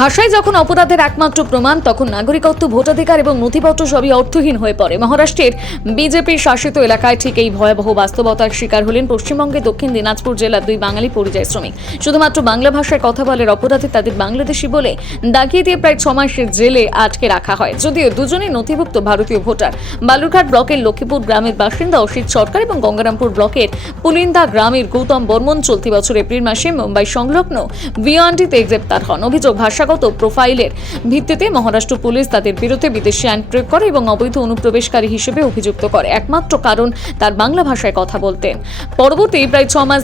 ভাষাই যখন অপরাধের একমাত্র প্রমাণ, তখন নাগরিকত্ব, ভোটাধিকার এবং নথিপত্র সবই অর্থহীন হয়ে পড়ে। মহারাষ্ট্রের বিজেপি শাসিত এলাকায় ঠিক এই ভয়াবহ বাস্তবতার শিকার হলেন পশ্চিমবঙ্গের দক্ষিণ দিনাজপুর জেলার দুই বাঙালি পরিযায়ী শ্রমিক। শুধুমাত্র বাংলা ভাষায় কথা বলার অপরাধে তাদের বাংলাদেশি বলে দাগিয়ে দিয়ে প্রায় 6 মাসের জেলে আটকে রাখা হয়। যদিও দুজনেই নথিভুক্ত ভারতীয় ভোটার। বালুরঘাট ব্লকের লক্ষ্মীপুর গ্রামের বাসিন্দা অসিত সরকার এবং গঙ্গারামপুর ব্লকের পুলিন্দা গ্রামের গৌতম বর্মন চলতি বছর এপ্রিল মাসে মুম্বাই সংলগ্ন ভিওয়ান্ডিতে গ্রেপ্তার হন। অভিযোগ, ভাষাগত প্রোফাইলের ভিত্তিতে মহারাষ্ট্র পুলিশ তাদের বিরুদ্ধে বিদেশি আইন প্রয়োগ করে এবং অবৈধ অনুপ্রবেশকারী হিসেবে অভিযুক্ত করে, একমাত্র কারণ তার বাংলা ভাষায় কথা বলতেন। পরবর্তী প্রায় 6 মাস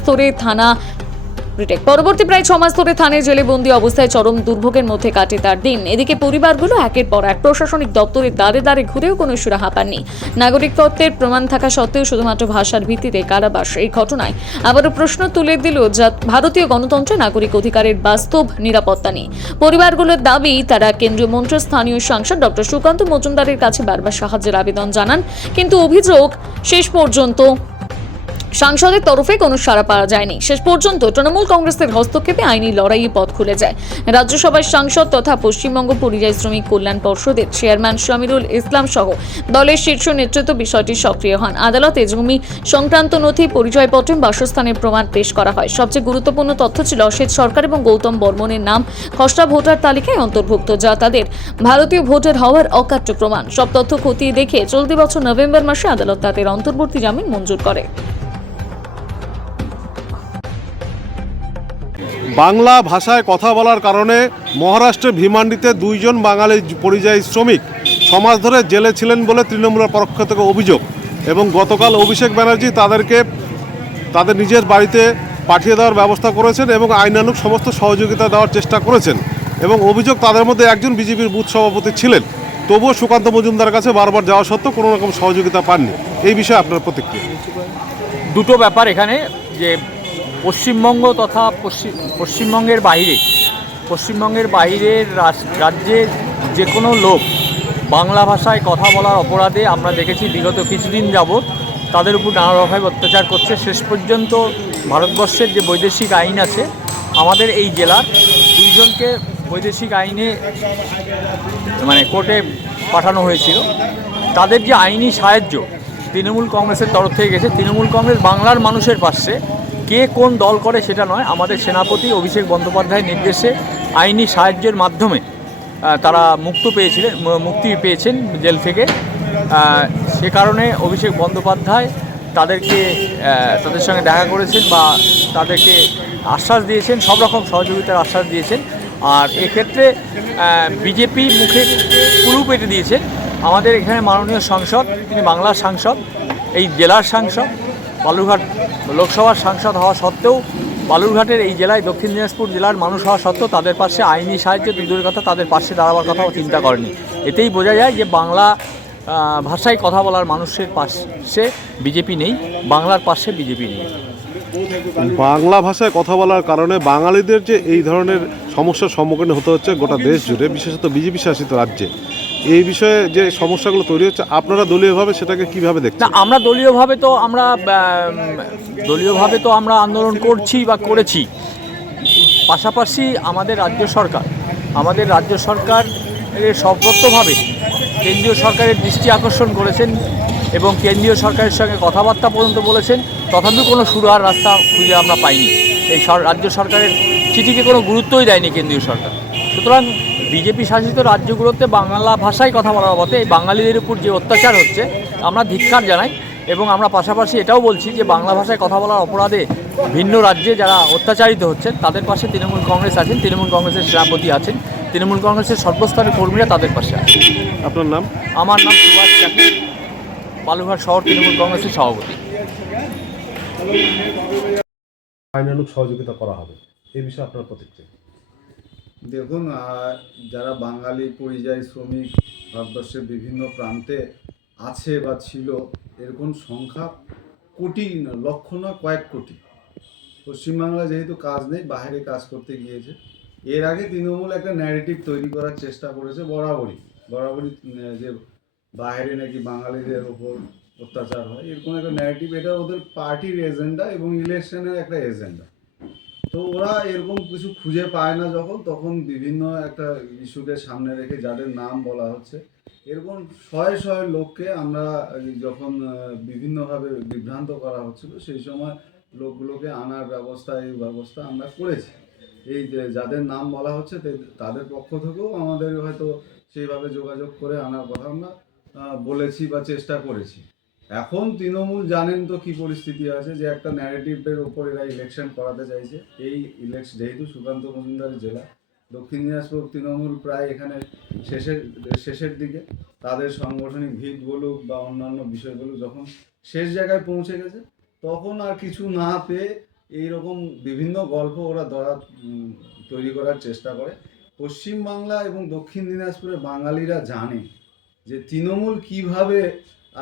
ধরে থানায় জেলে বন্দী অবস্থায় চরম দুর্ভোগের মধ্যে কাটে তার দিন। এদিকে পরিবারগুলো একের পর এক প্রশাসনিক দপ্তরের দ্বারে দ্বারে ঘুরেও কোনো সুরাহা পাননি। নাগরিকত্বের প্রমাণ থাকা সত্ত্বেও শুধুমাত্র ভাষার ভিত্তিতে কারাবাস। এই ঘটনায় আবারও প্রশ্ন তুলে দিল ভারতীয় গণতন্ত্রে নাগরিক অধিকারের বাস্তব নিরাপত্তা নেই। পরিবারগুলোর দাবি, তারা কেন্দ্রীয় মন্ত্রী, স্থানীয় সাংসদ ডক্টর সুকান্ত মজুমদারের কাছে বারবার সাহায্যের আবেদন জানান, কিন্তু অভিযোগ শেষ পর্যন্ত সাংসদের তরফে কোনো সাড়া পাওয়া যায়নি। শেষ পর্যন্ত তৃণমূল কংগ্রেসের হস্তক্ষেপে আইনি লড়াইয়ে পথ খুলে যায়। রাজ্যসভার সাংসদ তথা পশ্চিমবঙ্গ পরিযায়ী শ্রমিক কল্যাণ পর্ষদের চেয়ারম্যান শামিরুল ইসলাম সহ দলের শীর্ষ নেতৃত্ব বিষয়টি সক্রিয় হন। আদালতে জমি সংক্রান্ত নথি, পরিচয়পত্র, বাসস্থানের প্রমাণ পেশ করা হয়। সবচেয়ে গুরুত্বপূর্ণ তথ্য ছিল অসিত সরকার এবং গৌতম বর্মনের নাম খসড়া ভোটার তালিকায় অন্তর্ভুক্ত, যা তাদের ভারতীয় ভোটার হওয়ার অকাট্য প্রমাণ। সব তথ্য খতিয়ে দেখে চলতি বছর নভেম্বর মাসে আদালত তাদের অন্তর্বর্তী জামিন মঞ্জুর করে। বাংলা ভাষায় কথা বলার কারণে মহারাষ্ট্রের ভিমান্ডিতে দুইজন বাঙালি পরিযায়ী শ্রমিক 6 মাস ধরে জেলে ছিলেন বলে তৃণমূলের পক্ষ থেকে অভিযোগ। এবং গতকাল অভিষেক ব্যানার্জি তাদেরকে তাদের নিজের বাড়িতে পাঠিয়ে দেওয়ার ব্যবস্থা করেছেন এবং আইনানুগ সমস্ত সহযোগিতা দেওয়ার চেষ্টা করেছেন। এবং অভিযোগ, তাদের মধ্যে একজন বিজেপির বুথ সভাপতি ছিলেন। তবুও সুকান্ত মজুমদারের কাছে বারবার যাওয়া সত্ত্বেও কোনো রকম সহযোগিতা পাননি। এই বিষয়ে আপনার প্রতিক্রিয়া? দুটো ব্যাপার এখানে, যে পশ্চিমবঙ্গ তথা পশ্চিমবঙ্গের বাইরের রাজ্যের যে কোনো লোক বাংলা ভাষায় কথা বলার অপরাধে আমরা দেখেছি বিগত কিছুদিন যাবৎ তাদের উপর নানা রকম অত্যাচার করছে। শেষ পর্যন্ত ভারতবর্ষের যে বৈদেশিক আইন আছে, আমাদের এই জেলার দুইজনকে বৈদেশিক আইনে কোর্টে পাঠানো হয়েছিল। তাদের যে আইনি সাহায্য তৃণমূল কংগ্রেসের তরফ থেকে গেছে। তৃণমূল কংগ্রেস বাংলার মানুষের পাশে, কে কোন দল করে সেটা নয়, আমাদের সেনাপতি অভিষেক বন্দ্যোপাধ্যায়ের নির্দেশে আইনি সাহায্যের মাধ্যমে তারা মুক্তি পেয়েছেন জেল থেকে। সে কারণে অভিষেক বন্দ্যোপাধ্যায় তাদের সঙ্গে দেখা করেছেন বা তাদেরকে আশ্বাস দিয়েছেন, সব রকম সহযোগিতার আশ্বাস দিয়েছেন। আর এক্ষেত্রে বিজেপি মুখে কুলু পেতে দিয়েছেন। আমাদের এখানে মাননীয় সাংসদ, তিনি বাংলার সাংসদ, এই জেলার সাংসদ, বালুরঘাট লোকসভার সাংসদ হওয়া সত্ত্বেও, বালুরঘাটের এই জেলায় দক্ষিণ দিনাজপুর জেলার মানুষ হওয়া সত্ত্বেও তাদের পাশে আইনি সাহায্যে দূরের কথা তাদের পাশে দাঁড়াবার কথাও চিন্তা করেনি। এতেই বোঝা যায় যে বাংলা ভাষায় কথা বলার মানুষের পাশে বিজেপি নেই, বাংলার পাশে বিজেপি নেই। বাংলা ভাষায় কথা বলার কারণে বাঙালিদের যে এই ধরনের সমস্যার সম্মুখীন হতে হচ্ছে গোটা দেশ জুড়ে, বিশেষত বিজেপি শাসিত রাজ্যে, এই বিষয়ে যে সমস্যাগুলো তৈরি হচ্ছে, আপনারা দলীয়ভাবে সেটাকে কিভাবে দেখছেন? না, আমরা দলীয়ভাবে তো আমরা আন্দোলন করছি বা করেছি। পাশাপাশি আমাদের রাজ্য সরকার সর্বত্রভাবে কেন্দ্রীয় সরকারের দৃষ্টি আকর্ষণ করেছেন এবং কেন্দ্রীয় সরকারের সঙ্গে কথাবার্তা পর্যন্ত বলেছেন। তথাপি কোনো সুরাহার রাস্তা খুঁজে আমরা পাইনি। এই রাজ্য সরকারের চিঠিকে কোনো গুরুত্বই দেয়নি কেন্দ্রীয় সরকার। সুতরাং বিজেপি শাসিত রাজ্যগুলোতে বাংলা ভাষায় কথা বলার মতে এই বাঙালিদের উপর যে অত্যাচার হচ্ছে, আমরা ধিক্কার জানাই। এবং আমরা পাশাপাশি এটাও বলছি যে বাংলা ভাষায় কথা বলার অপরাধে ভিন্ন রাজ্যে যারা অত্যাচারিত হচ্ছেন তাদের পাশে তৃণমূল কংগ্রেস আছেন, তৃণমূল কংগ্রেসের সেনাপতি আছেন, তৃণমূল কংগ্রেসের সর্বস্তরের কর্মীরা তাদের পাশে আছেন। আপনার নাম? আমার নাম সুভাষ চাকি, বালুরঘাট শহর তৃণমূল কংগ্রেসের সভাপতি। আইনানুগ সহযোগিতা করা হবে, এই বিষয়ে আপনার প্রতিক্রিয়া? দেখুন, যারা বাঙালি পরিযায়ী শ্রমিক ভারতবর্ষের বিভিন্ন প্রান্তে আছে বা ছিল, এরকম সংখ্যা কোটি লক্ষ নয়, কয়েক কোটি। পশ্চিমবাংলায় যেহেতু কাজ নেই, বাইরে কাজ করতে গিয়েছে। এর আগে তৃণমূল একটা ন্যারেটিভ তৈরি করার চেষ্টা করেছে বরাবরই, যে বাইরে নাকি বাঙালিদের ওপর অত্যাচার হয়, এরকম একটা ন্যারেটিভ। এটা ওদের পার্টির এজেন্ডা এবং ইলেকশনের একটা এজেন্ডা। তো ওরা এরকম কিছু খুঁজে পায় না যখন, তখন বিভিন্ন একটা ইস্যুকে সামনে রেখে যাদের নাম বলা হচ্ছে, এরকম শয়ে শয়ে লোককে আমরা যখন বিভিন্নভাবে বিভ্রান্ত করা হচ্ছিল, সেই সময় লোকগুলোকে আনার ব্যবস্থা, এই ব্যবস্থা আমরা করেছি। এই যে যাদের নাম বলা হচ্ছে তাদের পক্ষ থেকেও আমাদের হয়তো সেইভাবে যোগাযোগ করে আনার কথা আমরা বলেছি বা চেষ্টা করেছি। এখন তৃণমূল জানেন তো কি পরিস্থিতি আছে, যে একটা ন্যারেটিভের ওপর এরা ইলেকশন করাতে চাইছে। এই ইলেকশন যেহেতু সুকান্ত মজুমদারের জেলা, দক্ষিণ দিনাজপুর তৃণমূল প্রায় এখানে শেষের দিকে, তাদের সাংগঠনিক ভিত বলুক বা অন্যান্য বিষয়গুলো যখন শেষ জায়গায় পৌঁছে গেছে, তখন আর কিছু না পেয়ে এইরকম বিভিন্ন গল্প ওরা তৈরি করার চেষ্টা করে। পশ্চিমবাংলা এবং দক্ষিণ দিনাজপুরে বাঙালিরা জানে যে তৃণমূল কিভাবে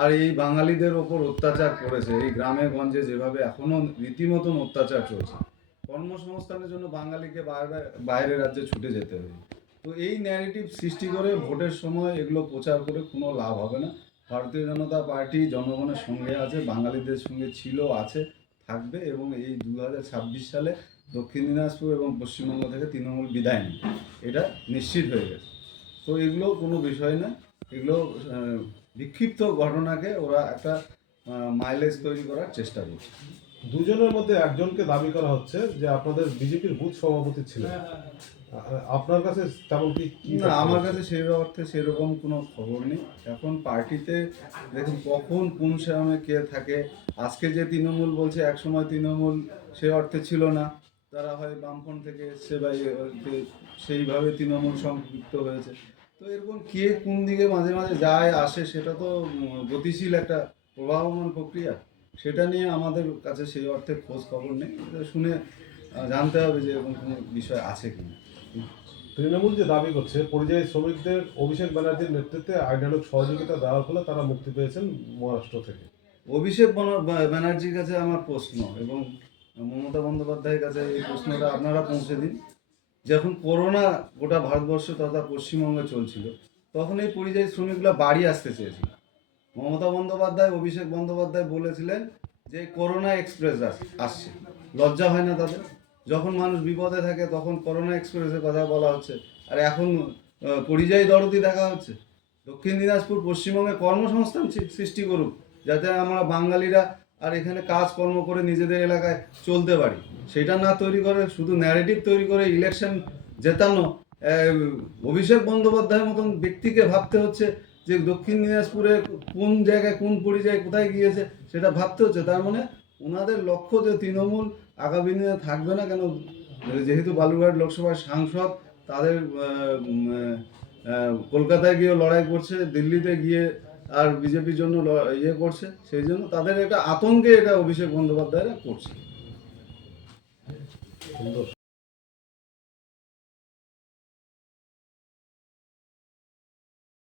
আর এই বাঙালিদের ওপর অত্যাচার করেছে। এই গ্রামে গঞ্জে যেভাবে এখনো রীতিমতন অত্যাচার চলছে, কর্মসংস্থানের জন্য বাঙালিকে বাইরের রাজ্যে ছুটে যেতে হবে। তো এই ন্যারেটিভ সৃষ্টি করে ভোটের সময় এগুলো প্রচার করে কোনো লাভ হবে না। ভারতীয় জনতা পার্টি জনগণের সঙ্গে আছে, বাঙালিদের সঙ্গে ছিল, আছে, থাকবে, এবং এই 2026 সালে দক্ষিণ দিনাজপুর এবং পশ্চিমবঙ্গ থেকে তৃণমূল বিদায় নেই, এটা নিশ্চিত হয়ে গেছে। তো এগুলো কোনো বিষয় না, এগুলো বিক্ষিপ্ত ঘটনাকে ওরা একটা মাইলেজ তৈরি করার চেষ্টা করছে। দুজনের মধ্যে একজনকে দাবি করা হচ্ছে যে আপনাদের বিজেপির বুথ সভাপতি ছিলেন। আপনার কাছে তেমন কি না, আমার কাছে সেই অর্থে সেরকম কোনো খবর নেই। এখন পার্টিতে দেখুন কখন কোন সময় কে থাকে। আজকে যে তৃণমূল বলছে, একসময় তৃণমূল সে অর্থে ছিল না, তারা হয় বামফ্রন্ট থেকে এসছে বা সেইভাবে তৃণমূল সম্পৃক্ত হয়েছে। তো এরকম কে কোন দিকে মাঝে মাঝে যায় আসে, সেটা তো গতিশীল একটা প্রবাহমান প্রক্রিয়া। সেটা নিয়ে আমাদের কাছে সেই অর্থে খোঁজ খবর নেই, এটা শুনে জানতে হবে যে এরকম কোনো বিষয় আছে কিনা। তৃণমূল যে দাবি করছে পরিযায়ী শ্রমিকদের অভিষেক ব্যানার্জির নেতৃত্বে আইনানুগ সহযোগিতা দেওয়ার ফলে তারা মুক্তি পেয়েছেন মহারাষ্ট্র থেকে। অভিষেক ব্যানার্জির কাছে আমার প্রশ্ন, এবং মমতা বন্দ্যোপাধ্যায়ের কাছে এই প্রশ্নটা আপনারা পৌঁছে দিন। যখন করোনা গোটা ভারতবর্ষ তথা পশ্চিমবঙ্গে চলছিল, তখন এই পরিযায়ী শ্রমিকরা বাড়ি আসতে চেয়েছিল। মমতা বন্দ্যোপাধ্যায়, অভিষেক বন্দ্যোপাধ্যায় বলেছিলেন যে করোনা এক্সপ্রেস আসছে। লজ্জা হয় না তাদের? যখন মানুষ বিপদে থাকে তখন করোনা এক্সপ্রেসের কথা বলা হচ্ছে, আর এখন পরিযায়ী দরদি দেখা হচ্ছে। দক্ষিণ দিনাজপুর পশ্চিমবঙ্গে কর্মসংস্থান সৃষ্টি করুক, যাতে আমরা বাঙালিরা আর এখানে কাজকর্ম করে নিজেদের এলাকায় চলতে পারি। সেটা না তৈরি করে শুধু ন্যারেটিভ তৈরি করে ইলেকশন জেতানো, অভিষেক বন্দ্যোপাধ্যায়ের মতন ব্যক্তিকে ভাবতে হচ্ছে যে দক্ষিণ দিনাজপুরে কোন জায়গায় কোন পরিযায় কোথায় গিয়েছে সেটা ভাবতে হচ্ছে। তার মানে ওনাদের লক্ষ্য যে তৃণমূল আগামী দিনে থাকবে না। কেন, যেহেতু বালুরঘাট লোকসভার সাংসদ, তাদের কলকাতায় গিয়ে লড়াই করছে, দিল্লিতে গিয়ে আর বিজেপির জন্য ইয়ে করছে, সেই জন্য তাদের একটা আতঙ্কে এটা অভিষেক বন্দ্যোপাধ্যায়রা করছে। সুন্দর।